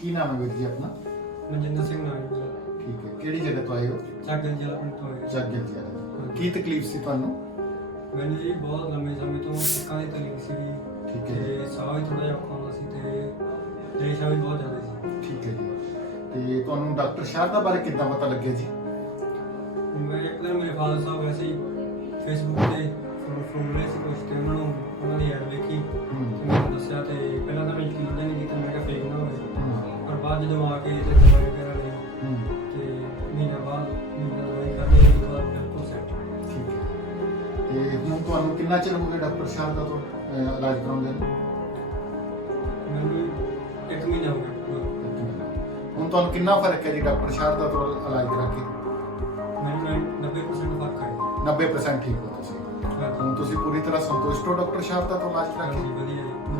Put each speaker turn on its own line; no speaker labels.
ਕੀ ਨਾਮ ਹੈ ਵੀਰ ਜੀ ਆਪਣਾ?
ਮਨਜਿੰਦਰ ਸਿੰਘ ਨਾਮ ਹੈ
ਠੀਕ ਹੈ ਕਿਹੜੀ ਜਗ੍ਹਾ ਤੋਂ ਆਏ ਹੋ?
ਚਾਗਲ ਜ਼ਿਲ੍ਹਾ ਪਿੰਡ ਤੋਂ ਹੈ।
ਆਏ ਕੀ ਤਕਲੀਫ ਸੀ ਤੁਹਾਨੂੰ?
ਮੈਨੂੰ ਜੀ ਬਹੁਤ ਲੰਮੇ ਸਮੇਂ ਤੋਂ ਅੱਖਾਂ ਦੀ ਤਕਲੀਫ ਸੀਗੀ।
ਠੀਕ ਹੈ
ਤੇ ਸਾਹ ਵੀ ਥੋੜਾ ਜਿਹਾ ਔਖਾ ਹੁੰਦਾ ਸੀ ਤੇ ਰੇਸ਼ਾ ਵੀ ਬਹੁਤ ਜ਼ਿਆਦਾ ਸੀ।
ਠੀਕ ਹੈ ਜੀ। ਤੇ ਤੁਹਾਨੂੰ ਡਾਕਟਰ ਸ਼ਾਰਦਾ ਬਾਰੇ ਕਿੱਦਾਂ ਪਤਾ ਲੱਗਿਆ ਜੀ?
ਮੈਂ ਇੱਕ ਦਿਨ ਮੇਰੇ ਫਾਦਰ ਸਾਹਿਬ ਵੈਸੇ ਹੀ ਫੇਸਬੁੱਕ ਤੇ ਫੋਨ ਰਹੇ ਸੀ ਕੁਛ ਤੇ ਉਹਨਾਂ ਨੂੰ ਉਹਨਾਂ ਦੀ ਐਡ ਵੇਖੀ।
ਹੂੰ।
ਤੇ ਮੈਨੂੰ ਦੱਸਿਆ ਤੇ ਪਹਿਲਾਂ ਤਾਂ ਮੈਂ ਯਕੀਨ ਨਹੀਂ ਜਦੋਂ ਆ ਕੇ ਤੇ ਦਵਾਈ ਵਗੈਰਾ ਲਈ
ਹੂੰ।
ਤੇ ਮਹੀਨਾ ਬਾਅਦ ਮਹੀਨਾ ਦਵਾਈ ਖਾਧੀ ਤੇ ਬਾਅਦ ਬਿਲਕੁਲ ਸੈੱਟ
ਠੀਕ ਹੈ। ਤੇ ਹੁਣ ਤੁਹਾਨੂੰ ਕਿੰਨਾ ਚਿਰ ਹੋ ਗਿਆ ਡਾਕਟਰ ਸ਼ਾਰਦਾ ਤੋਂ ਅਹ, ਇਲਾਜ ਕਰਾਉਂਦੇ ਨੂੰ
ਮੈਨੂੰ ਇੱਕ ਮਹੀਨਾ ਹੋ ਗਿਆ ਪੂਰਾ।
ਇੱਕ ਮਹੀਨਾ। ਹੁਣ ਤੁਹਾਨੂੰ ਕਿੰਨਾ ਫ਼ਰਕ ਹੈ ਜੀ ਡਾਕਟਰ ਸ਼ਾਰਦਾ ਤੋਂ ਇਲਾਜ ਕਰਾ ਕੇ?
ਮੈਨੂੰ 90% ਫ਼ਰਕ ਹੈ
90% ਠੀਕ ਹੋ ਤੁਸੀਂ। ਹੁਣ ਤੁਸੀਂ ਪੂਰੀ ਤਰ੍ਹਾਂ ਸੰਤੁਸ਼ਟ ਹੋ ਡਾਕਟਰ ਸ਼ਾਰਦਾ ਤੋਂ ਇਲਾਜ ਕਰਾ
ਹਾਂਜੀ
ਕੇ
ਵਧੀਆ ਜੀ। ਪੂਰੀ